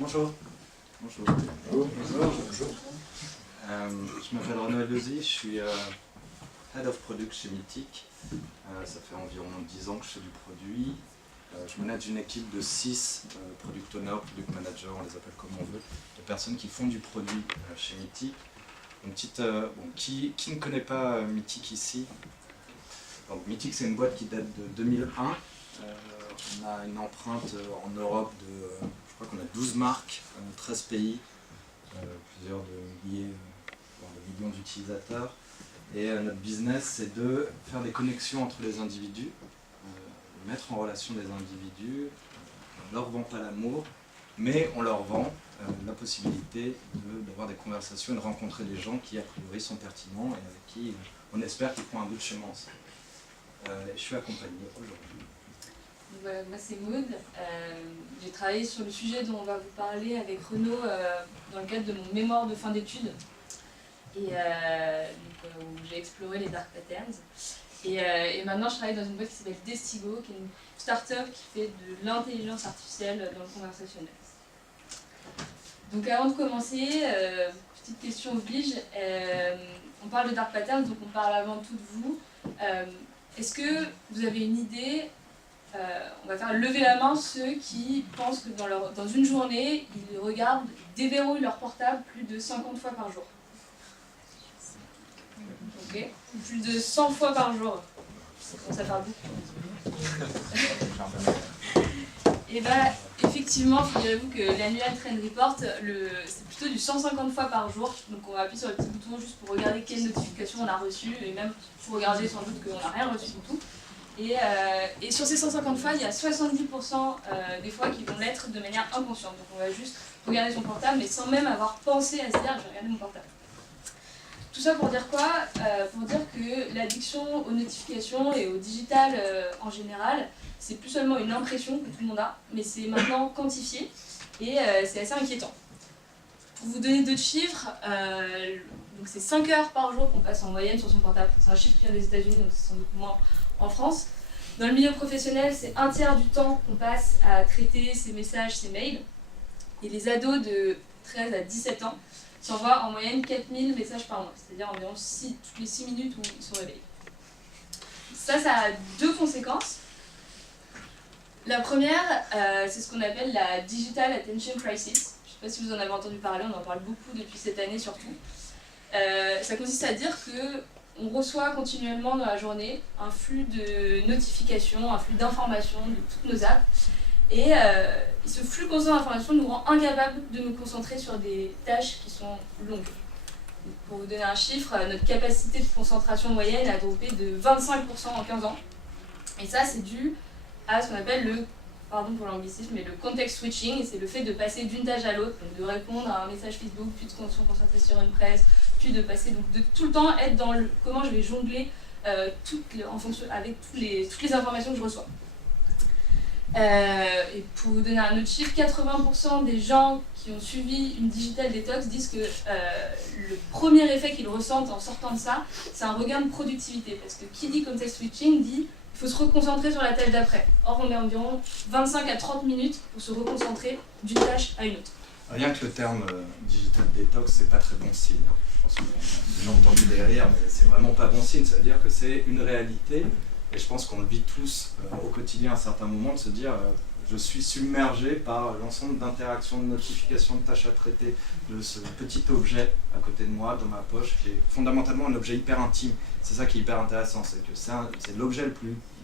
Bonjour. Bonjour. Bonjour. Je m'appelle Renaud Eldozy, je suis Head of Product chez Mythic. Ça fait environ 10 ans que je fais du produit. Je manage une équipe de 6 product owners, product managers, on les appelle comme on veut, de personnes qui font du produit chez Mythic. Une petite, qui ne connaît pas Mythic ici? Donc, Mythic, c'est une boîte qui date de 2001. On a une empreinte en Europe de, je crois qu'on a 12 marques, 13 pays, plusieurs de milliers, voire de millions d'utilisateurs. Et notre business, c'est de faire des connexions entre les individus, mettre en relation des individus. On ne leur vend pas l'amour, mais on leur vend la possibilité d'avoir des conversations et de rencontrer des gens qui, a priori, sont pertinents et avec qui on espère qu'ils feront un bout de chemin ensemble. Je suis accompagné aujourd'hui. Voilà, moi c'est Maud. J'ai travaillé sur le sujet dont on va vous parler avec Renaud dans le cadre de mon mémoire de fin d'études. Et où j'ai exploré les dark patterns. Et maintenant je travaille dans une boîte qui s'appelle Destigo, qui est une start-up qui fait de l'intelligence artificielle dans le conversationnel. Donc avant de commencer, petite question oblige, on parle de dark patterns, donc on parle avant tout de vous. Est-ce que vous avez une idée? On va faire lever la main ceux qui pensent que dans une journée, ils regardent, déverrouillent leur portable plus de 50 fois par jour. Ok. Plus de 100 fois par jour. Ça parle beaucoup. Et bah, effectivement, figurez-vous que l'annual trend report, c'est plutôt du 150 fois par jour. Donc on va appuyer sur le petit bouton juste pour regarder quelles notifications on a reçues, et même pour regarder sans doute qu'on n'a rien reçu du tout. Et sur ces 150 fois, il y a 70% des fois qui vont l'être de manière inconsciente. Donc on va juste regarder son portable, mais sans même avoir pensé à se dire « je vais regarder mon portable ». Tout ça pour dire quoi? Pour dire que l'addiction aux notifications et au digital en général, c'est plus seulement une impression que tout le monde a, mais c'est maintenant quantifié et c'est assez inquiétant. Pour vous donner d'autres chiffres, donc c'est 5 heures par jour qu'on passe en moyenne sur son portable. C'est un chiffre qui vient des États-Unis, donc c'est sans doute moins en France. Dans le milieu professionnel, c'est 1/3 du temps qu'on passe à traiter ses messages, ses mails. Et les ados de 13 à 17 ans s'envoient en moyenne 4000 messages par mois, c'est-à-dire environ toutes les 6 minutes où ils sont réveillés. Ça a 2 conséquences. La première, c'est ce qu'on appelle la Digital Attention Crisis. Je ne sais pas si vous en avez entendu parler, on en parle beaucoup depuis cette année surtout. Ça consiste à dire qu'on reçoit continuellement dans la journée un flux de notifications, un flux d'informations de toutes nos apps. Et ce flux constant d'informations nous rend incapables de nous concentrer sur des tâches qui sont longues. Donc, pour vous donner un chiffre, notre capacité de concentration moyenne a droppé de 25% en 15 ans. Et ça, c'est dû à ce qu'on appelle le, pardon pour l'anglicisme, mais le context switching. C'est le fait de passer d'une tâche à l'autre, de répondre à un message Facebook, puis de se concentrer sur une presse, puis de passer, donc de tout le temps être dans le comment je vais jongler en fonction, avec toutes les informations que je reçois. Et pour vous donner un autre chiffre, 80% des gens qui ont suivi une digital detox disent que le premier effet qu'ils ressentent en sortant de ça, c'est un regain de productivité. Parce que qui dit context switching dit qu'il faut se reconcentrer sur la tâche d'après. Or, on met environ 25 à 30 minutes pour se reconcentrer d'une tâche à une autre. Rien que le terme digital detox, c'est pas très bon signe. Je pense qu'on a déjà entendu des rires, mais c'est vraiment pas bon signe. Ça veut dire que c'est une réalité. Et je pense qu'on le vit tous au quotidien à un certain moment, de se dire je suis submergé par l'ensemble d'interactions, de notifications, de tâches à traiter, de ce petit objet à côté de moi, dans ma poche, qui est fondamentalement un objet hyper intime. C'est ça qui est hyper intéressant, c'est que c'est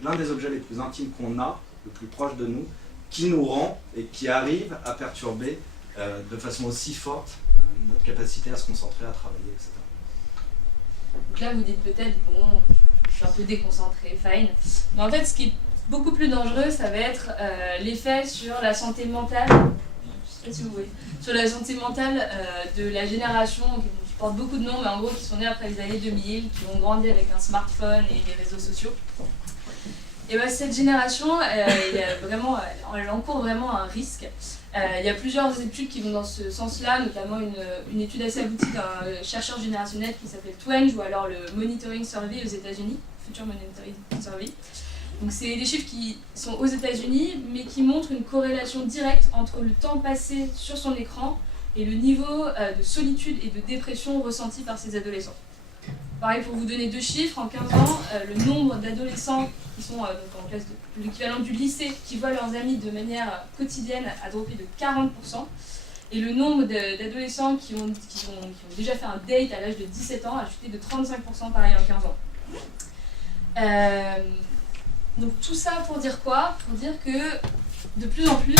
l'un des objets les plus intimes qu'on a, le plus proche de nous, qui nous rend et qui arrive à perturber de façon aussi forte notre capacité à se concentrer, à travailler, etc. Donc là, vous dites peut-être, bon, je suis un peu déconcentrée, fine. Mais en fait, ce qui est beaucoup plus dangereux, ça va être l'effet sur la santé mentale, je sais pas si vous voyez, sur la santé mentale de la génération qui porte beaucoup de noms, mais en gros qui sont nés après les années 2000, qui ont grandi avec un smartphone et les réseaux sociaux. Et bien cette génération, elle encourt vraiment un risque. Il y a plusieurs études qui vont dans ce sens-là, notamment une étude assez aboutie d'un chercheur générationnel qui s'appelle Twenge, ou alors le Monitoring Survey aux États-Unis, Future Monitoring Survey, Donc c'est des chiffres qui sont aux États-Unis, mais qui montrent une corrélation directe entre le temps passé sur son écran et le niveau de solitude et de dépression ressenti par ces adolescents. Pareil, pour vous donner 2 chiffres, en 15 ans, le nombre d'adolescents qui sont donc en classe de l'équivalent du lycée, qui voient leurs amis de manière quotidienne, a droppé de 40%. Et le nombre d'adolescents qui ont déjà fait un date à l'âge de 17 ans a chuté de 35%, pareil, en 15 ans. Donc tout ça pour dire quoi? Pour dire que de plus en plus,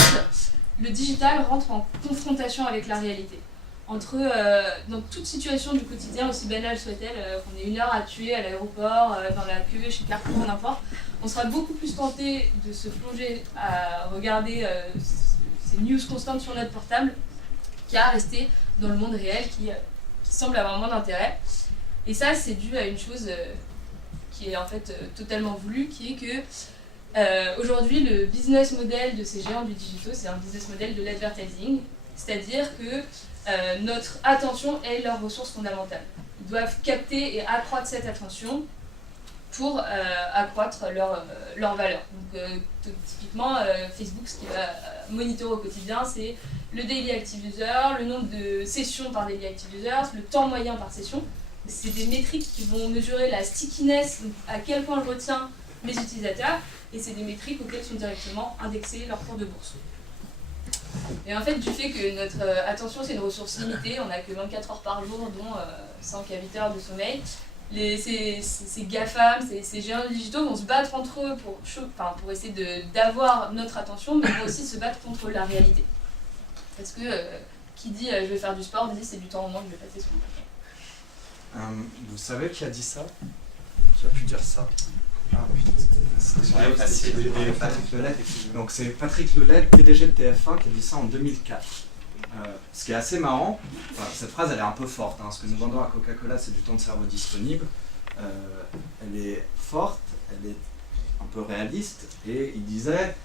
le digital rentre en confrontation avec la réalité. Dans toute situation du quotidien, aussi banale soit-elle, qu'on ait 1 heure à tuer à l'aéroport, dans la queue, chez Carrefour, n'importe, on sera beaucoup plus tenté de se plonger à regarder ces news constantes sur notre portable qu'à rester dans le monde réel qui semble avoir moins d'intérêt. Et ça, c'est dû à une chose qui est en fait totalement voulue, qui est que aujourd'hui, le business model de ces géants du digital, c'est un business model de l'advertising, c'est-à-dire que notre attention est leur ressource fondamentale. Ils doivent capter et accroître cette attention pour accroître leur valeur. Donc, typiquement, Facebook, ce qui va monitorer au quotidien, c'est le daily active user, le nombre de sessions par daily active user, le temps moyen par session. C'est des métriques qui vont mesurer la stickiness, donc à quel point je retiens mes utilisateurs, et c'est des métriques auxquelles sont directement indexés leurs cours de bourse. Et en fait, du fait que notre attention c'est une ressource limitée, on n'a que 24 heures par jour, dont 5 à 8 heures de sommeil, ces GAFAM, ces géants digitaux vont se battre entre eux pour essayer d'avoir notre attention, mais vont aussi se battre contre la réalité. Parce que qui dit je vais faire du sport, dit c'est du temps au moins que je vais passer sur mon téléphone. Vous savez qui a dit ça? J'ai pu dire ça. Patrick Lelette. Donc c'est Patrick Lelette, PDG de TF1, qui a dit ça en 2004. Ce qui est assez marrant, cette phrase elle est un peu forte, hein, ce que nous vendons à Coca-Cola c'est du temps de cerveau disponible, elle est forte, elle est un peu réaliste, et il disait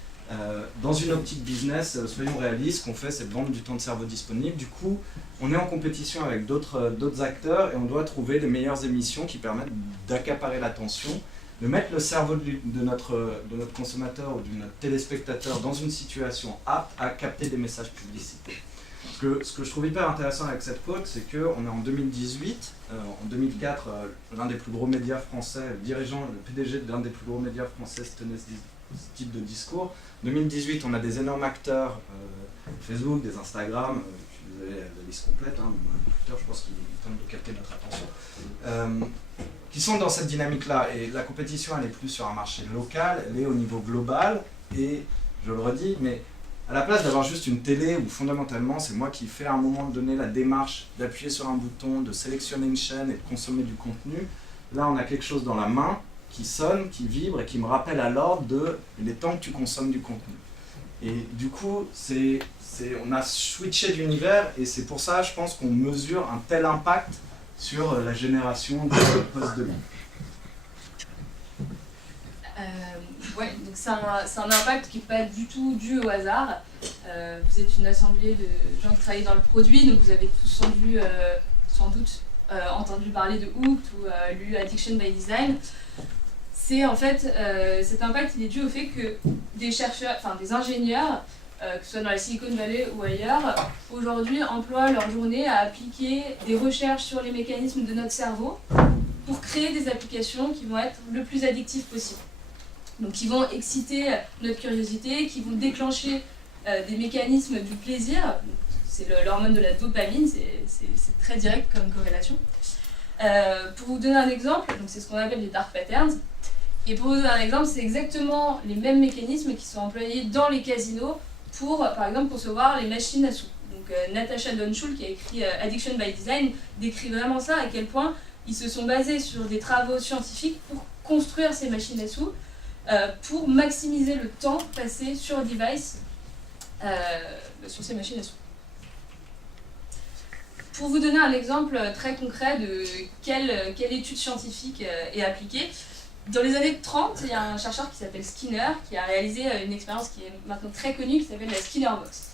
dans une optique business, soyons réalistes, ce qu'on fait c'est de vendre du temps de cerveau disponible, du coup on est en compétition avec d'autres acteurs et on doit trouver les meilleures émissions qui permettent d'accaparer l'attention, de mettre le cerveau de notre consommateur ou de notre téléspectateur dans une situation apte à capter des messages publicitaires. Ce que je trouve hyper intéressant avec cette quote, c'est qu'on est en 2018, en 2004, l'un des plus gros médias français, le PDG d'un des plus gros médias français se tenait ce type de discours. En 2018, on a des énormes acteurs, Facebook, des Instagram, vous avez la liste complète, hein, Twitter, je pense qu'ils tentent de capter notre attention, qui sont dans cette dynamique-là. Et la compétition, elle n'est plus sur un marché local, elle est au niveau global, et je le redis, mais à la place d'avoir juste une télé où fondamentalement c'est moi qui fais à un moment donné la démarche d'appuyer sur un bouton, de sélectionner une chaîne et de consommer du contenu, là on a quelque chose dans la main qui sonne, qui vibre et qui me rappelle à l'ordre de il est temps que tu consommes du contenu. Et du coup, on a switché d'univers et c'est pour ça je pense qu'on mesure un tel impact sur la génération de postes de vie. Ouais, donc c'est un impact qui n'est pas du tout dû au hasard. Vous êtes une assemblée de gens qui travaillent dans le produit, donc vous avez tous sans doute entendu parler de Hooked ou lu Addiction by Design. C'est en fait, cet impact il est dû au fait que des chercheurs, enfin des ingénieurs, que ce soit dans la Silicon Valley ou ailleurs, aujourd'hui emploient leur journée à appliquer des recherches sur les mécanismes de notre cerveau pour créer des applications qui vont être le plus addictives possible. Donc qui vont exciter notre curiosité, qui vont déclencher des mécanismes du plaisir. C'est l'hormone de la dopamine, c'est très direct comme corrélation. Pour vous donner un exemple, c'est ce qu'on appelle les dark patterns. Et pour vous donner un exemple, c'est exactement les mêmes mécanismes qui sont employés dans les casinos pour, par exemple, concevoir les machines à sous. Donc Natasha Downshul, qui a écrit Addiction by Design, décrit vraiment ça, à quel point ils se sont basés sur des travaux scientifiques pour construire ces machines à sous, pour maximiser le temps passé sur le device, sur ces machines à sous. Pour vous donner un exemple très concret de quelle étude scientifique est appliquée, dans les années 30, il y a un chercheur qui s'appelle Skinner qui a réalisé une expérience qui est maintenant très connue qui s'appelle la Skinner Box.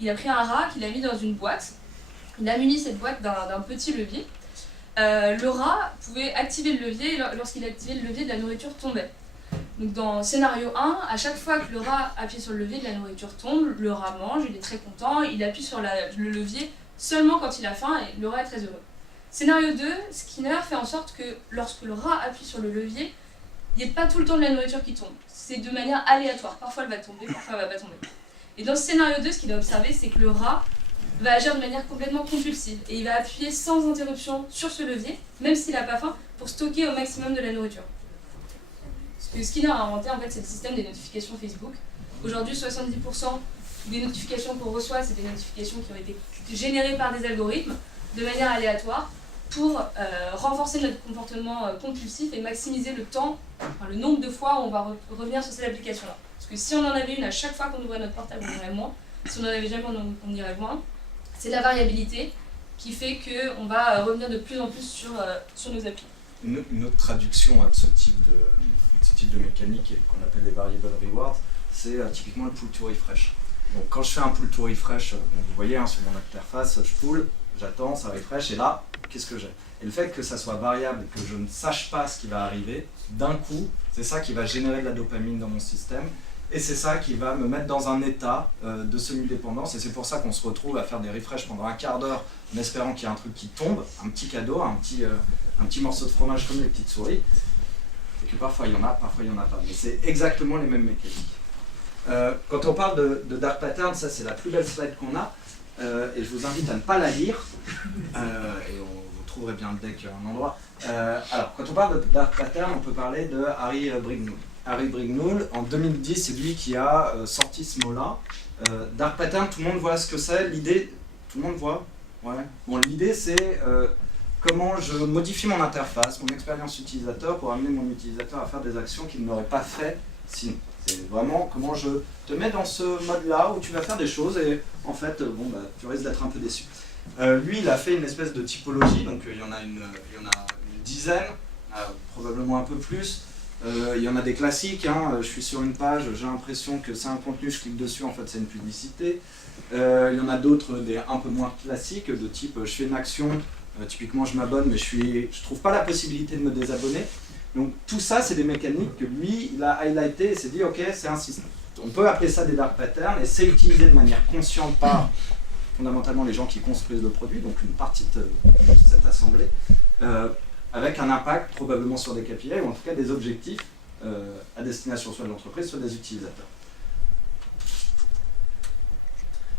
Il a pris un rat qu'il a mis dans une boîte, il a muni cette boîte d'un petit levier. Le rat pouvait activer le levier et lorsqu'il activait le levier, de la nourriture tombait. Donc dans scénario 1, à chaque fois que le rat appuie sur le levier, de la nourriture tombe, le rat mange, il est très content, il appuie sur le levier seulement quand il a faim et le rat est très heureux. Scénario 2, Skinner fait en sorte que lorsque le rat appuie sur le levier, il n'y ait pas tout le temps de la nourriture qui tombe. C'est de manière aléatoire. Parfois elle va tomber, parfois elle va pas tomber. Et dans ce scénario 2, ce qu'il a observé, c'est que le rat va agir de manière complètement compulsive. Et il va appuyer sans interruption sur ce levier, même s'il n'a pas faim, pour stocker au maximum de la nourriture. Ce que Skinner a inventé, en fait, c'est le système des notifications Facebook. Aujourd'hui, 70% des notifications qu'on reçoit, c'est des notifications qui ont été générées par des algorithmes de manière aléatoire pour renforcer notre comportement compulsif et maximiser le temps, enfin, le nombre de fois où on va revenir sur cette application-là. Parce que si on en avait une à chaque fois qu'on ouvrait notre portable, on irait moins. Si on n'en avait jamais, on irait moins. C'est la variabilité qui fait qu'on va revenir de plus en plus sur nos applis. Une autre traduction de ce type de mécanique qu'on appelle les variable rewards, c'est typiquement le pull to refresh. Donc quand je fais un pull to refresh, vous voyez sur mon interface, je pull, j'attends, ça refresh, et là, qu'est-ce que j'ai? Et le fait que ça soit variable, que je ne sache pas ce qui va arriver, d'un coup, c'est ça qui va générer de la dopamine dans mon système, et c'est ça qui va me mettre dans un état de semi-dépendance, et c'est pour ça qu'on se retrouve à faire des refreshs pendant un quart d'heure, en espérant qu'il y a un truc qui tombe, un petit cadeau, un petit morceau de fromage comme les petites souris, et que parfois il y en a, parfois il n'y en a pas. Mais c'est exactement les mêmes mécaniques. Quand on parle de dark pattern, ça c'est la plus belle slide qu'on a, et je vous invite à ne pas la lire, et vous trouverez bien le deck à un endroit. Alors, quand on parle de dark pattern, on peut parler de Harry Brignull. Harry Brignull, en 2010, c'est lui qui a sorti ce mot-là. Dark pattern, tout le monde voit ce que c'est. L'idée, tout le monde voit? Ouais. Bon, l'idée c'est comment je modifie mon interface, mon expérience utilisateur pour amener mon utilisateur à faire des actions qu'il n'aurait pas fait sinon. C'est vraiment comment je te mets dans ce mode-là où tu vas faire des choses et en fait, tu risques d'être un peu déçu. Lui, il a fait une espèce de typologie, donc il y en a une dizaine, probablement un peu plus. Il y en a des classiques, je suis sur une page, j'ai l'impression que c'est un contenu, je clique dessus, en fait c'est une publicité. Il y en a d'autres, un peu moins classiques, de type je fais une action, typiquement je m'abonne mais je trouve pas la possibilité de me désabonner. Donc tout ça c'est des mécaniques que lui il a highlighté et s'est dit ok c'est un système. On peut appeler ça des dark patterns et c'est utilisé de manière consciente par fondamentalement les gens qui construisent le produit, donc une partie de cette assemblée, avec un impact probablement sur des KPI ou en tout cas des objectifs à destination soit de l'entreprise, soit des utilisateurs.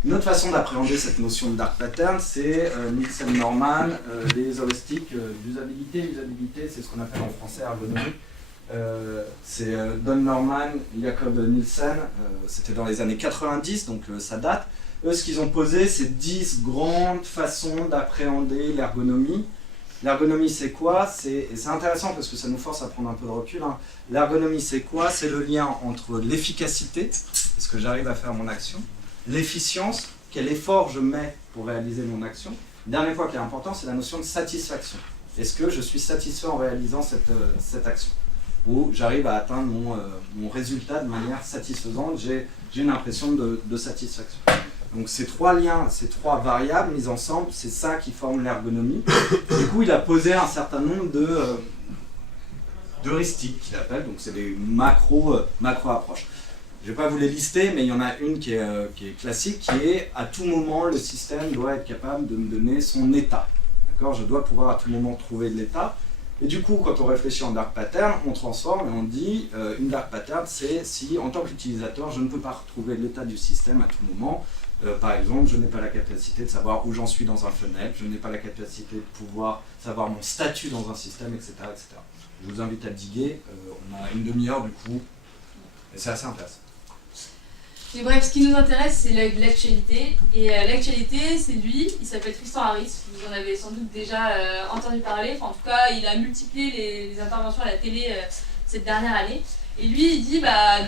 Une autre façon d'appréhender cette notion de dark pattern, c'est Nielsen-Norman, les heuristiques d'usabilité. Usabilité, c'est ce qu'on appelle en français ergonomie. C'est Don Norman, Jacob Nielsen, c'était dans les années 90, donc ça date. Eux, ce qu'ils ont posé, c'est 10 grandes façons d'appréhender l'ergonomie. L'ergonomie, c'est quoi? Et c'est intéressant parce que ça nous force à prendre un peu de recul. L'ergonomie, c'est quoi? C'est le lien entre l'efficacité, est-ce que j'arrive à faire mon action, l'efficience, quel effort je mets pour réaliser mon action. Dernier point qui est important, c'est la notion de satisfaction. Est-ce que je suis satisfait en réalisant cette action? Ou j'arrive à atteindre mon résultat de manière satisfaisante, j'ai une impression de satisfaction. Donc ces trois liens, ces trois variables mises ensemble, c'est ça qui forme l'ergonomie. Du coup, il a posé un certain nombre d'heuristiques qu'il appelle, donc c'est des macro-approches. Je ne vais pas vous les lister, mais il y en a une qui est classique, qui est à tout moment, le système doit être capable de me donner son état. Je dois pouvoir à tout moment trouver de l'état. Et du coup, quand on réfléchit en dark pattern, on transforme et on dit une dark pattern, c'est si en tant qu'utilisateur, je ne peux pas retrouver l'état du système à tout moment. Par exemple, je n'ai pas la capacité de savoir où j'en suis dans un funnel, je n'ai pas la capacité de pouvoir savoir mon statut dans un système, etc. etc. Je vous invite à diguer, on a une demi-heure du coup, et c'est assez intéressant. Mais bref, ce qui nous intéresse, c'est l'actualité. Et l'actualité, c'est lui, il s'appelle Tristan Harris. Vous en avez sans doute déjà entendu parler. Enfin, en tout cas, il a multiplié les interventions à la télé cette dernière année. Et lui, il dit de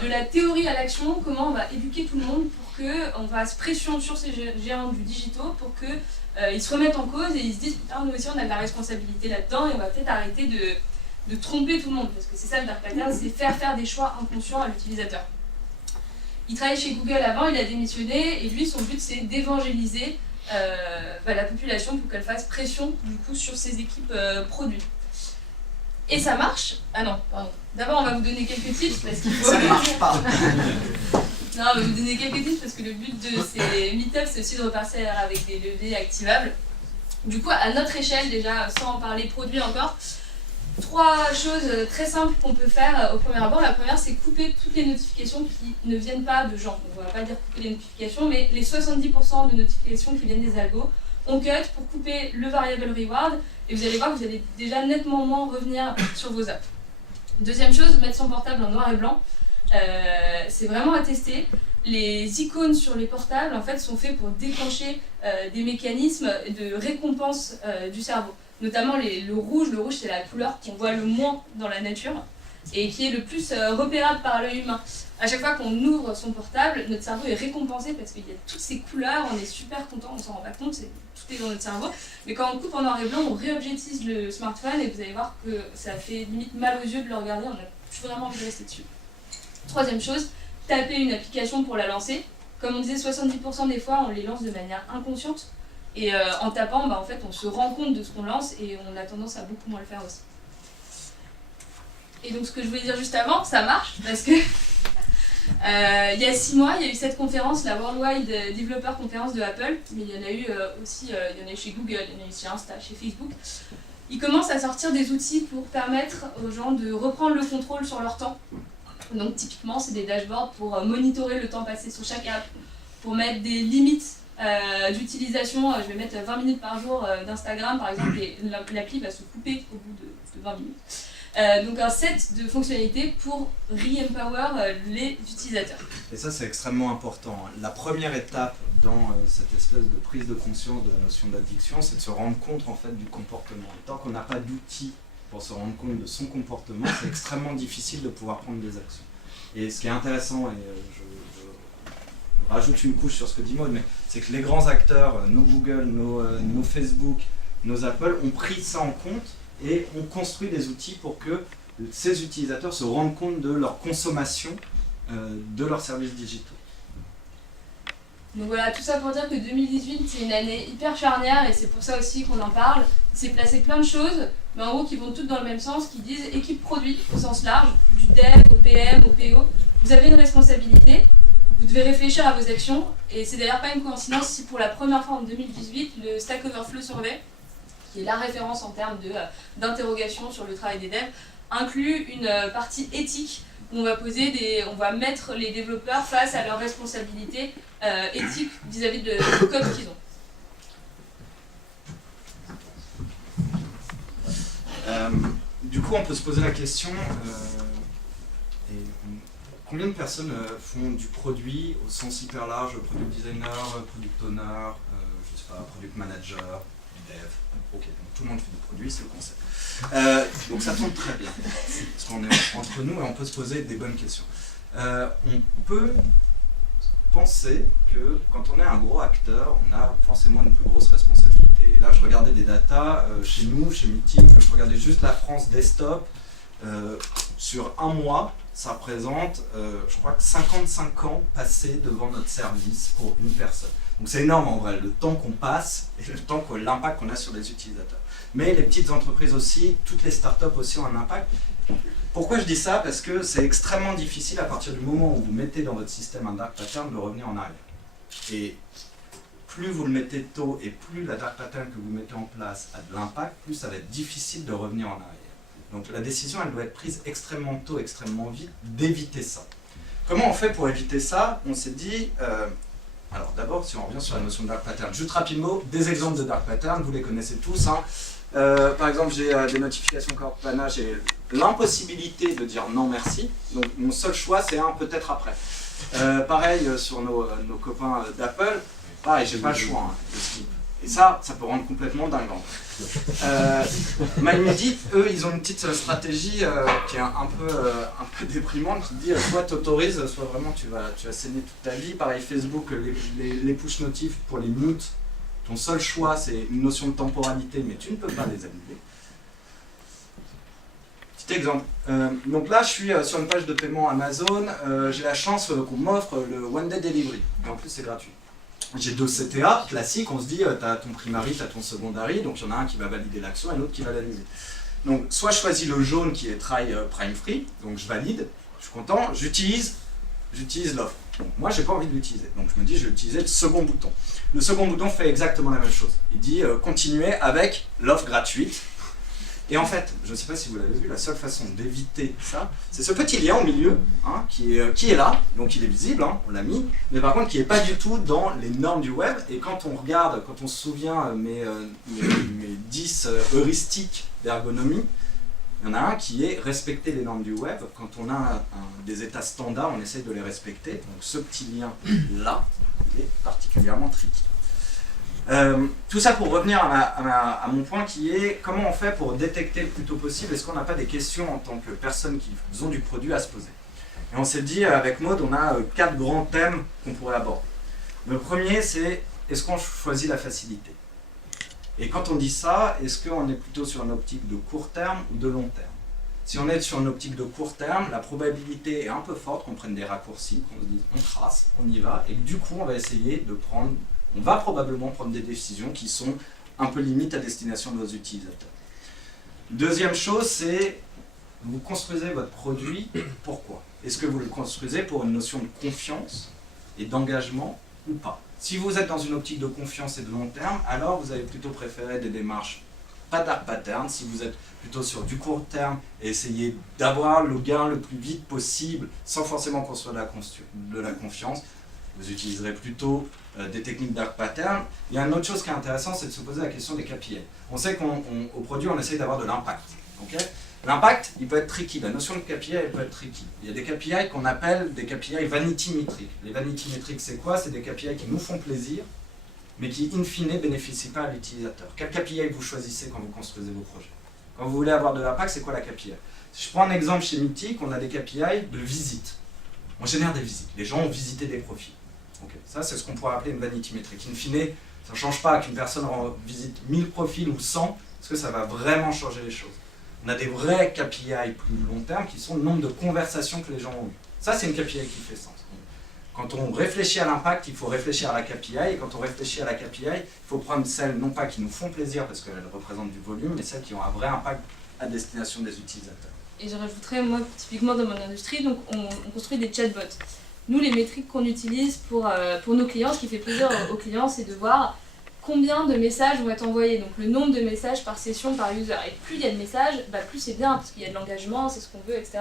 la théorie à l'action, comment on va éduquer tout le monde pour qu'on fasse pression sur ces géants du digitaux pour qu'ils se remettent en cause et ils se disent putain, nous aussi on a de la responsabilité là-dedans et on va peut-être arrêter de tromper tout le monde. Parce que c'est ça le dark pattern, c'est faire des choix inconscients à l'utilisateur. Il travaillait chez Google avant, il a démissionné et lui son but c'est d'évangéliser la population pour qu'elle fasse pression du coup sur ses équipes produits. Et ça marche. Ah non, pardon. D'abord, on va vous donner quelques tips parce qu'il faut... Ça marche pas. Non, on va vous donner quelques tips parce que le but de ces meet-ups, c'est aussi de repartir avec des leviers activables. Du coup, à notre échelle, déjà, sans en parler produit encore, 3 choses très simples qu'on peut faire au premier abord. La première, c'est couper toutes les notifications qui ne viennent pas de gens. Donc, on ne va pas dire couper les notifications, mais les 70% de notifications qui viennent des algos, on cut pour couper le variable reward et vous allez voir que vous allez déjà nettement moins revenir sur vos apps. Deuxième chose, mettre son portable en noir et blanc. C'est vraiment à tester. Les icônes sur les portables en fait, sont faits pour déclencher des mécanismes de récompense du cerveau. Notamment le rouge c'est la couleur qu'on voit le moins dans la nature et qui est le plus repérable par l'œil humain. À chaque fois qu'on ouvre son portable, notre cerveau est récompensé parce qu'il y a toutes ces couleurs, on est super content, on s'en rend pas compte, tout est dans notre cerveau. Mais quand on coupe en noir et blanc, on réobjectise le smartphone et vous allez voir que ça fait limite mal aux yeux de le regarder, on n'a plus vraiment envie de rester dessus. Troisième chose, taper une application pour la lancer. Comme on disait, 70% des fois, on les lance de manière inconsciente. Et en tapant, en fait, on se rend compte de ce qu'on lance et on a tendance à beaucoup moins le faire aussi. Et donc, ce que je voulais dire juste avant, ça marche parce que il y a 6 mois, il y a eu cette conférence, la Worldwide Developer Conference de Apple, mais il y en a eu aussi, il y en a eu chez Google, il y en a eu chez Insta, chez Facebook. Ils commencent à sortir des outils pour permettre aux gens de reprendre le contrôle sur leur temps. Donc typiquement, c'est des dashboards pour monitorer le temps passé sur chaque app, pour mettre des limites d'utilisation. Je vais mettre 20 minutes par jour d'Instagram, par exemple, et l'appli va se couper au bout de 20 minutes. Donc un set de fonctionnalités pour re-empower les utilisateurs. Et ça, c'est extrêmement important. La première étape dans cette espèce de prise de conscience de la notion d'addiction, c'est de se rendre compte en fait du comportement. Et tant qu'on n'a pas d'outils pour se rendre compte de son comportement, c'est extrêmement difficile de pouvoir prendre des actions. Et ce qui est intéressant, et je rajoute une couche sur ce que dit Maud, mais c'est que les grands acteurs, nos Google, nos Facebook, nos Apple, ont pris ça en compte et ont construit des outils pour que ces utilisateurs se rendent compte de leur consommation de leurs services digitaux. Donc voilà, tout ça pour dire que 2018 c'est une année hyper charnière et c'est pour ça aussi qu'on en parle. Il s'est placé plein de choses, mais en gros qui vont toutes dans le même sens, qui disent équipe produit au sens large, du dev au PM au PO. Vous avez une responsabilité, vous devez réfléchir à vos actions et c'est d'ailleurs pas une coïncidence si pour la première fois en 2018 le Stack Overflow Survey, qui est la référence en termes d'interrogation sur le travail des devs, inclut une partie éthique où on va mettre les développeurs face à leurs responsabilités éthiques vis-à-vis du code qu'ils ont. Du coup, on peut se poser la question, combien de personnes font du produit au sens hyper large, product designer, product owner, je sais pas, product manager, du dev. Ok, donc tout le monde fait du produit, c'est le concept. Donc ça tombe très bien, parce qu'on est entre nous et on peut se poser des bonnes questions. On peut penser que quand on est un gros acteur, on a forcément une plus grosse responsabilité. Et là, je regardais des datas chez nous, chez Meeting, je regardais juste la France desktop. Sur un mois, ça représente, je crois que 55 ans passés devant notre service pour une personne. Donc c'est énorme en vrai, le temps qu'on passe et le temps l'impact qu'on a sur les utilisateurs. Mais les petites entreprises aussi, toutes les startups aussi ont un impact. Pourquoi je dis ça? Parce que c'est extrêmement difficile à partir du moment où vous mettez dans votre système un dark pattern de revenir en arrière. Et plus vous le mettez tôt et plus la dark pattern que vous mettez en place a de l'impact, plus ça va être difficile de revenir en arrière. Donc la décision, elle doit être prise extrêmement tôt, extrêmement vite, d'éviter ça. Comment on fait pour éviter ça? On s'est dit, alors d'abord, si on revient sur la notion de dark pattern, juste rapidement, des exemples de dark pattern, vous les connaissez tous. Hein. Par exemple, j'ai des notifications Cortana, j'ai l'impossibilité de dire non merci, donc mon seul choix c'est un peut-être après. Pareil sur nos copains d'Apple, pareil, j'ai pas le choix de skip. Et ça peut rendre complètement dingue. MindMedit, eux, ils ont une petite stratégie qui est un peu déprimante, qui dit soit tu autorises, soit vraiment tu vas saigner toute ta vie. Pareil, Facebook, les push notifs pour les mutes, ton seul choix c'est une notion de temporalité, mais tu ne peux pas les annuler. Petit exemple, donc là je suis sur une page de paiement Amazon, j'ai la chance qu'on m'offre le One Day Delivery, et en plus c'est gratuit. J'ai 2 CTA classiques, on se dit tu as ton primary, tu as ton secondary, donc il y en a un qui va valider l'action et l'autre qui va l'annuler. Donc soit je choisis le jaune qui est try prime free, donc je valide, je suis content, j'utilise l'offre. Donc moi j'ai pas envie de l'utiliser, donc je me dis je vais utiliser le second bouton. Le second bouton fait exactement la même chose. Il dit continuer avec l'offre gratuite. Et en fait, je ne sais pas si vous l'avez vu, la seule façon d'éviter ça, c'est ce petit lien au milieu, hein, qui est là, donc il est visible, hein, on l'a mis, mais par contre qui n'est pas du tout dans les normes du web. Et quand on regarde, quand on se souvient mes 10 heuristiques d'ergonomie, il y en a un qui est respecter les normes du web. Quand on a des états standards, on essaye de les respecter. Donc ce petit lien-là, il est particulièrement tricky. Tout ça pour revenir à mon point qui est comment on fait pour détecter le plus tôt possible. Est-ce qu'on n'a pas des questions en tant que personnes qui faisons du produit à se poser? Et on s'est dit avec Maud, on a 4 grands thèmes qu'on pourrait aborder. Le premier, c'est est-ce qu'on choisit la facilité? Et quand on dit ça, est-ce qu'on est plutôt sur une optique de court terme ou de long terme? Si on est sur une optique de court terme, la probabilité est un peu forte qu'on prenne des raccourcis, qu'on se dise on trace, on y va, et que du coup on va essayer de prendre, on va probablement prendre des décisions qui sont un peu limites à destination de vos utilisateurs. Deuxième chose, c'est vous construisez votre produit, pourquoi? Est-ce que vous le construisez pour une notion de confiance et d'engagement ou pas? Si vous êtes dans une optique de confiance et de long terme, alors vous allez plutôt préférer des démarches pas dark pattern. Si vous êtes plutôt sur du court terme et essayez d'avoir le gain le plus vite possible sans forcément construire de la confiance, vous utiliserez plutôt des techniques dark pattern. Il y a une autre chose qui est intéressante, c'est de se poser la question des KPI. On sait qu'au produit, on essaye d'avoir de l'impact. Okay? L'impact, il peut être tricky. La notion de KPI, elle peut être tricky. Il y a des KPI qu'on appelle des KPI vanity metrics. Les vanity metrics, c'est quoi? C'est des KPI qui nous font plaisir, mais qui, in fine, ne bénéficient pas à l'utilisateur. Quel KPI vous choisissez quand vous construisez vos projets? Quand vous voulez avoir de l'impact, c'est quoi la KPI? Si je prends un exemple chez Mythic, on a des KPI de visite. On génère des visites. Les gens ont visité des profils. Okay. Ça, c'est ce qu'on pourrait appeler une vanity metric. In fine, ça ne change pas qu'une personne visite 1000 profils ou 100, parce que ça va vraiment changer les choses. On a des vrais KPI plus long terme qui sont le nombre de conversations que les gens ont eues. Ça, c'est une KPI qui fait sens. Quand on réfléchit à l'impact, il faut réfléchir à la KPI, et quand on réfléchit à la KPI, il faut prendre celles, non pas qui nous font plaisir parce qu'elles représentent du volume, mais celles qui ont un vrai impact à destination des utilisateurs. Et je rajouterais, moi, typiquement dans mon industrie, donc on construit des chatbots. Nous, les métriques qu'on utilise pour nos clients, ce qui fait plaisir aux clients, c'est de voir combien de messages vont être envoyés, donc le nombre de messages par session, par user. Et plus il y a de messages, plus c'est bien, parce qu'il y a de l'engagement, c'est ce qu'on veut, etc.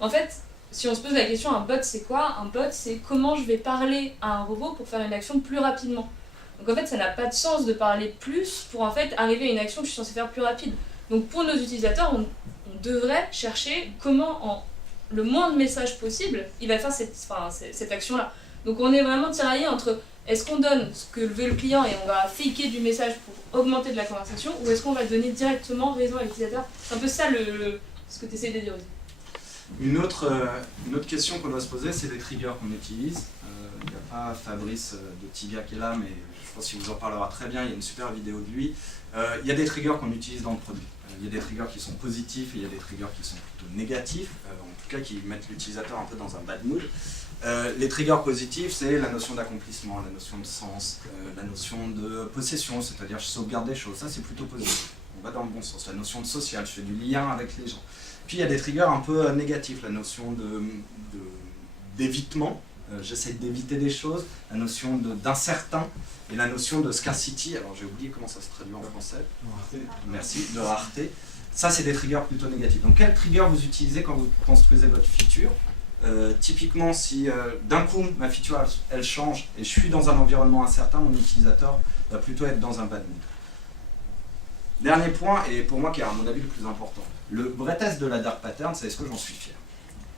En fait, si on se pose la question, un bot c'est quoi? Un bot c'est comment je vais parler à un robot pour faire une action plus rapidement. Donc en fait ça n'a pas de sens de parler plus pour en fait arriver à une action que je suis censée faire plus rapide. Donc pour nos utilisateurs, on devrait chercher comment en le moins de messages possible, il va faire cette action-là. Donc on est vraiment tiraillé entre est-ce qu'on donne ce que veut le client et on va faker du message pour augmenter de la conversation, ou est-ce qu'on va donner directement raison à l'utilisateur? C'est un peu ça ce que tu essaies de dire aussi. Une autre question qu'on doit se poser, c'est les triggers qu'on utilise. Il n'y a pas Fabrice de Tiga qui est là, mais je pense qu'il vous en parlera très bien, il y a une super vidéo de lui. Il y a des triggers qu'on utilise dans le produit. Il y a des triggers qui sont positifs et il y a des triggers qui sont plutôt négatifs, en tout cas qui mettent l'utilisateur un peu dans un bad mood. Les triggers positifs, c'est la notion d'accomplissement, la notion de sens, la notion de possession, c'est-à-dire je sauvegarde des choses, ça c'est plutôt positif. On va dans le bon sens. La notion de social, je fais du lien avec les gens. Puis il y a des triggers un peu négatifs, la notion d'évitement, j'essaie d'éviter des choses, la notion d'incertain et la notion de scarcity, alors j'ai oublié comment ça se traduit en français, merci, de rareté. Ça c'est des triggers plutôt négatifs. Donc quel trigger vous utilisez quand vous construisez votre feature? Typiquement si d'un coup ma feature elle change et je suis dans un environnement incertain, mon utilisateur va plutôt être dans un bad mood. Dernier point, et pour moi qui est à mon avis le plus important, le vrai test de la dark pattern, c'est est-ce que j'en suis fier?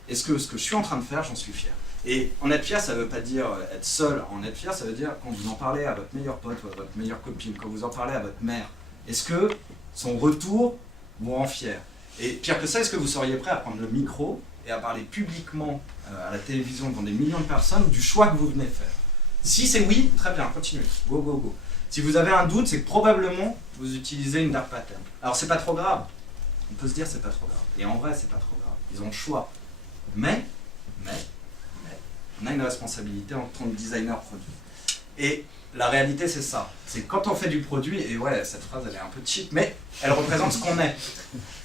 Est-ce que ce que je suis en train de faire, j'en suis fier? Et en être fier, ça ne veut pas dire être seul. En être fier, ça veut dire quand vous en parlez à votre meilleur pote ou à votre meilleure copine, quand vous en parlez à votre mère, est-ce que son retour vous rend fier? Et pire que ça, est-ce que vous seriez prêt à prendre le micro et à parler publiquement à la télévision devant des millions de personnes du choix que vous venez de faire? Si c'est oui, très bien, continuez, go, go, go. Si vous avez un doute, c'est que probablement vous utilisez une dark pattern. Alors c'est pas trop grave, on peut se dire c'est pas trop grave. Et en vrai, c'est pas trop grave, ils ont le choix. Mais, on a une responsabilité en tant que designer produit. Et la réalité, c'est ça. C'est quand on fait du produit, et ouais, cette phrase, elle est un peu cheap, mais elle représente ce qu'on est.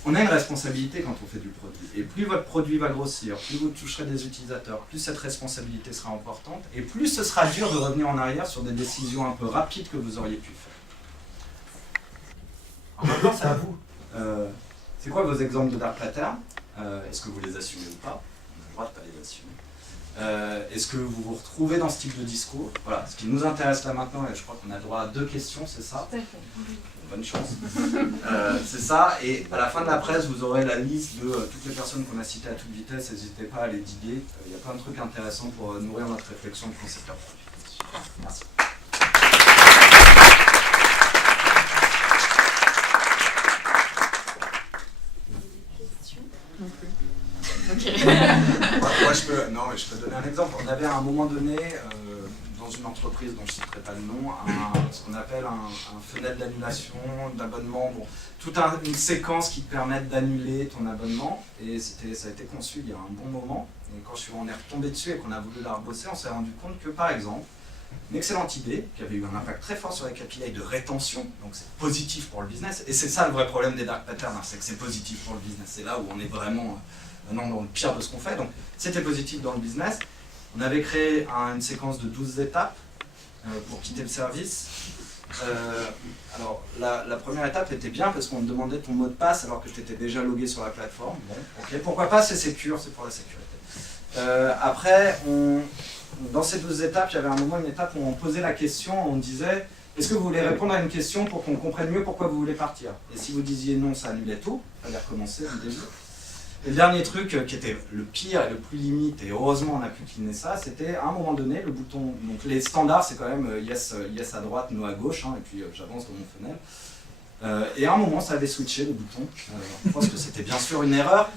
On a une responsabilité quand on fait du produit. Et plus votre produit va grossir, plus vous toucherez des utilisateurs, plus cette responsabilité sera importante, et plus ce sera dur de revenir en arrière sur des décisions un peu rapides que vous auriez pu faire. Alors maintenant, c'est à vous. C'est quoi vos exemples de dark pattern? Est-ce que vous les assumez ou pas? On a le droit de ne pas les assumer. Est-ce que vous vous retrouvez dans ce type de discours? Voilà, ce qui nous intéresse là maintenant, et je crois qu'on a le droit à 2 questions, c'est ça? Bonne chance. C'est ça, et à la fin de la presse, vous aurez la liste de toutes les personnes qu'on a citées à toute vitesse, n'hésitez pas à les diguer. Il y a plein de trucs intéressants pour nourrir notre réflexion de concepteur produit. Merci. Moi, je peux donner un exemple. On avait à un moment donné, dans une entreprise dont je ne citerai pas le nom, ce qu'on appelle un fenêtre d'annulation, d'abonnement, bon, toute une séquence qui te permet d'annuler ton abonnement. Et ça a été conçu il y a un bon moment. Et quand on est retombé dessus et qu'on a voulu la rebosser, on s'est rendu compte que, par exemple, une excellente idée qui avait eu un impact très fort sur les KPI de rétention, donc c'est positif pour le business. Et c'est ça le vrai problème des dark patterns, hein, c'est que c'est positif pour le business. C'est là où on est vraiment dans le pire de ce qu'on fait. Donc c'était positif dans le business. On avait créé une séquence de 12 étapes pour quitter le service. Alors la première étape était bien parce qu'on te demandait ton mot de passe alors que tu étais déjà logué sur la plateforme. Bon, ok, pourquoi pas, c'est sécure, c'est pour la sécurité. Après, dans ces 12 étapes, il y avait un moment, une étape où on posait la question, on disait est-ce que vous voulez répondre à une question pour qu'on comprenne mieux pourquoi vous voulez partir? Et si vous disiez non, ça annulait tout, il fallait recommencer du début. Et le dernier truc qui était le pire et le plus limite, et heureusement on a pu cleaner ça, c'était à un moment donné le bouton, donc les standards c'est quand même yes à droite, no à gauche, hein, et puis j'avance dans mon funnel. Et à un moment ça avait switché le bouton, je pense que c'était bien sûr une erreur,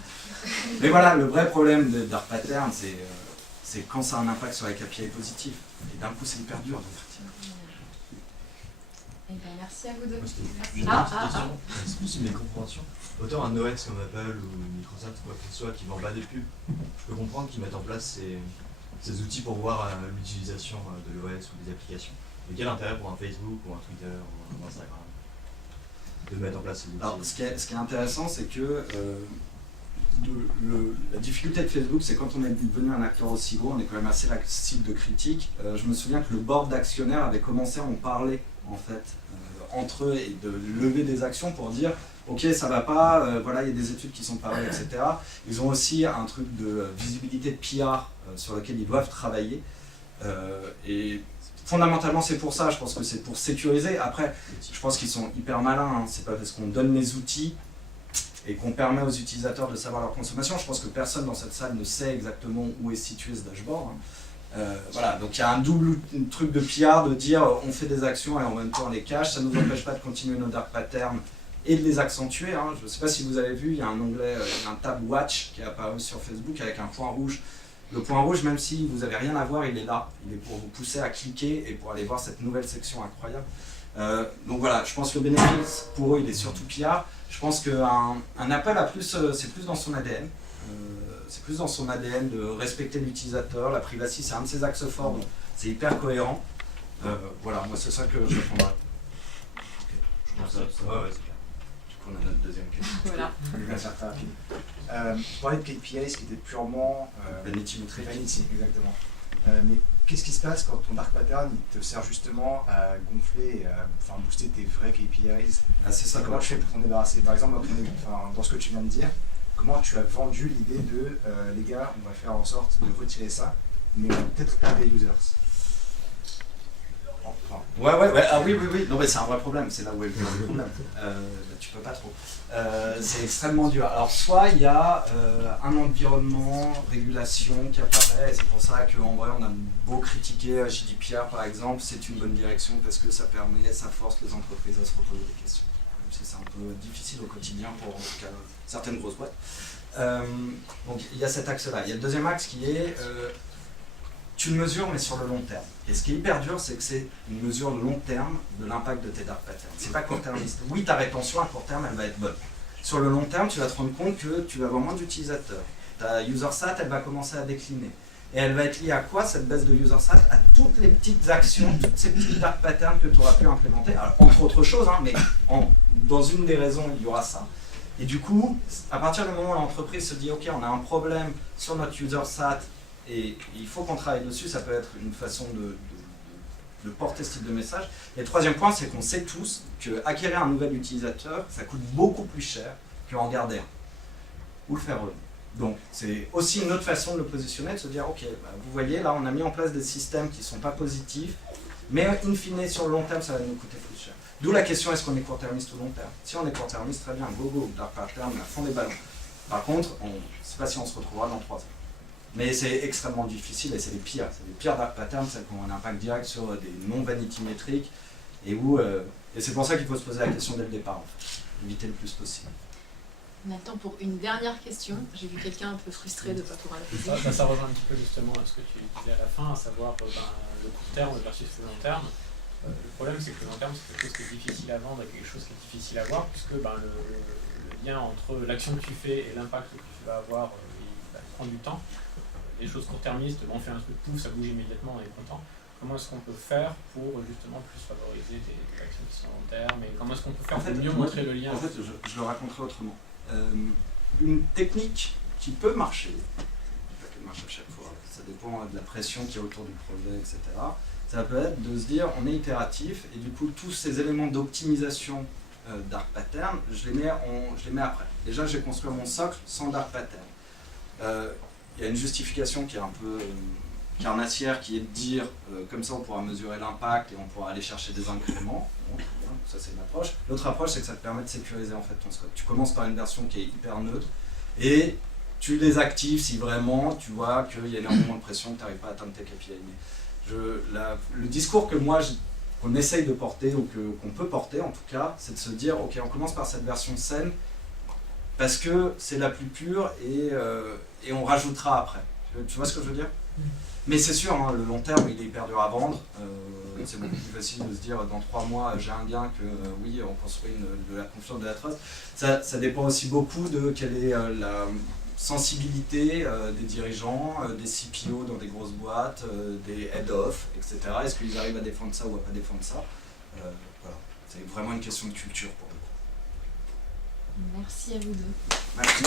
mais voilà, le vrai problème de dark pattern c'est quand ça a un impact sur les KPI positifs, et d'un coup c'est hyper dur de partir. Eh bien, merci à vous deux. C'est plus une mécompréhension. Autant un OS comme Apple ou Microsoft ou quoi que ce soit qui vend pas des pubs, je peux comprendre qu'ils mettent en place ces outils pour voir l'utilisation de l'OS ou des applications. Mais quel intérêt pour un Facebook ou un Twitter ou un Instagram de mettre en place ces outils? Alors, ce qui est intéressant, c'est que la difficulté de Facebook, c'est quand on est devenu un acteur aussi gros, on est quand même assez la cible de critiques. Je me souviens que le board d'actionnaires avait commencé à en parler en fait, entre eux et de lever des actions pour dire ok ça va pas, voilà il y a des études qui sont parées, etc. Ils ont aussi un truc de visibilité de PR sur lequel ils doivent travailler et fondamentalement c'est pour ça, je pense que c'est pour sécuriser. Après je pense qu'ils sont hyper malins, hein. C'est pas parce qu'on donne les outils et qu'on permet aux utilisateurs de savoir leur consommation, je pense que personne dans cette salle ne sait exactement où est situé ce dashboard, hein. Voilà, donc il y a un double truc de PR de dire on fait des actions et en même temps on les cache, ça ne nous empêche pas de continuer nos dark patterns et de les accentuer, hein. Je ne sais pas si vous avez vu, il y a un onglet, un tab Watch qui est apparu sur Facebook avec un point rouge. Le point rouge, même si vous n'avez rien à voir, il est là, il est pour vous pousser à cliquer et pour aller voir cette nouvelle section incroyable. Donc voilà, je pense que le bénéfice pour eux il est surtout PR. Je pense qu'un Apple c'est plus dans son ADN. C'est plus dans son ADN de respecter l'utilisateur, la privacy, c'est un de ses axes forts, donc c'est hyper cohérent. Voilà, moi c'est ça que je répondrai. Okay. Je pense que c'est clair. Du coup on a notre deuxième question. Voilà. Je parlais de KPIs qui étaient purement Vanity Metric. Vanity, exactement. Mais qu'est-ce qui se passe quand ton dark pattern il te sert justement à gonfler et à booster tes vrais KPIs? C'est ça. Comment tu fais pour t'en débarrasser? Par exemple, dans ce que tu viens de dire, comment tu as vendu l'idée de les gars, on va faire en sorte de retirer ça, mais on va peut-être perdre les users. Enfin, Ouais. Ah oui. Non mais c'est un vrai problème, c'est là où est le problème. Tu peux pas trop. C'est extrêmement dur. Alors soit il y a un environnement, régulation qui apparaît, et c'est pour ça qu'en vrai on a beau critiquer GDPR par exemple, c'est une bonne direction parce que ça force les entreprises à se reposer des questions. Même si c'est un peu difficile au quotidien pour en tout cas certaines grosses boîtes. Donc il y a cet axe-là. Il y a le deuxième axe qui est tu le mesures mais sur le long terme. Et ce qui est hyper dur, c'est que c'est une mesure de long terme de l'impact de tes dark patterns. C'est pas court-termiste. Oui, ta rétention à court terme, elle va être bonne. Sur le long terme, tu vas te rendre compte que tu vas avoir moins d'utilisateurs. Ta user sat, elle va commencer à décliner. Et elle va être liée à quoi, cette baisse de user sat? À toutes les petites actions, toutes ces petites dark patterns que tu auras pu implémenter. Alors, entre autres choses, hein, mais dans une des raisons, il y aura ça. Et du coup, à partir du moment où l'entreprise se dit « Ok, on a un problème sur notre user sat et il faut qu'on travaille dessus », ça peut être une façon de porter ce type de message. Et le troisième point, c'est qu'on sait tous qu'acquérir un nouvel utilisateur, ça coûte beaucoup plus cher qu'en garder un. Ou le faire revenir. Donc, c'est aussi une autre façon de le positionner, de se dire, ok, bah, vous voyez, là, on a mis en place des systèmes qui ne sont pas positifs, mais in fine, sur le long terme, ça va nous coûter plus cher. D'où la question, est-ce qu'on est court-termiste ou long terme? Si on est court-termiste, très bien, go, dark pattern, à fond des ballons. Par contre, on ne sait pas si on se retrouvera dans 3 ans. Mais c'est extrêmement difficile, et c'est les pires dark patterns, celles qui ont un impact direct sur des non-vanity métriques, et c'est pour ça qu'il faut se poser la question dès le départ, en fait. Éviter le plus possible. On a le temps pour une dernière question. J'ai vu quelqu'un un peu frustré de ne pas pouvoir la poser. Ça rejoint un petit peu justement à ce que tu disais à la fin, à savoir le court terme versus le long terme. Le problème, c'est que le long terme, c'est quelque chose qui est difficile à vendre et quelque chose qui est difficile à voir, puisque le lien entre l'action que tu fais et l'impact que tu vas avoir, il va prendre du temps. Les choses court-termistes, on fait un truc, pouf, ça bouge immédiatement, on est content. Comment est-ce qu'on peut faire pour justement plus favoriser des actions qui sont long terme, et comment est-ce qu'on peut faire pour mieux montrer le lien? En fait, je le raconterai autrement. Une technique qui peut marcher, pas qu'elle marche à chaque fois, ça dépend de la pression qu'il y a autour du projet, etc. Ça peut être de se dire, on est itératif, et du coup, tous ces éléments d'optimisation dark pattern, je les mets après. Déjà, j'ai construit mon socle sans dark pattern. Il y a une justification qui est un peu carnassière, qui est de dire, comme ça on pourra mesurer l'impact et on pourra aller chercher des incréments. Bon, bien, ça c'est une approche. L'autre approche, c'est que ça te permet de sécuriser en fait ton scope. Tu commences par une version qui est hyper neutre et tu désactives si vraiment tu vois qu'il y a énormément de pression, que tu n'arrives pas à atteindre tes KPI. Le discours que qu'on essaye de porter, ou qu'on peut porter en tout cas, c'est de se dire, ok, on commence par cette version saine parce que c'est la plus pure et on rajoutera après. Tu vois ce que je veux dire? Mais c'est sûr, hein, le long terme, il est hyper dur à vendre. C'est beaucoup plus facile de se dire, dans 3 mois, j'ai un gain que, oui, on construit de la confiance, de la trust. Ça dépend aussi beaucoup de quelle est la sensibilité des dirigeants, des CPO dans des grosses boîtes, des head-off, etc. Est-ce qu'ils arrivent à défendre ça ou à pas défendre ça? Voilà. C'est vraiment une question de culture pour eux. Merci à vous deux. Merci.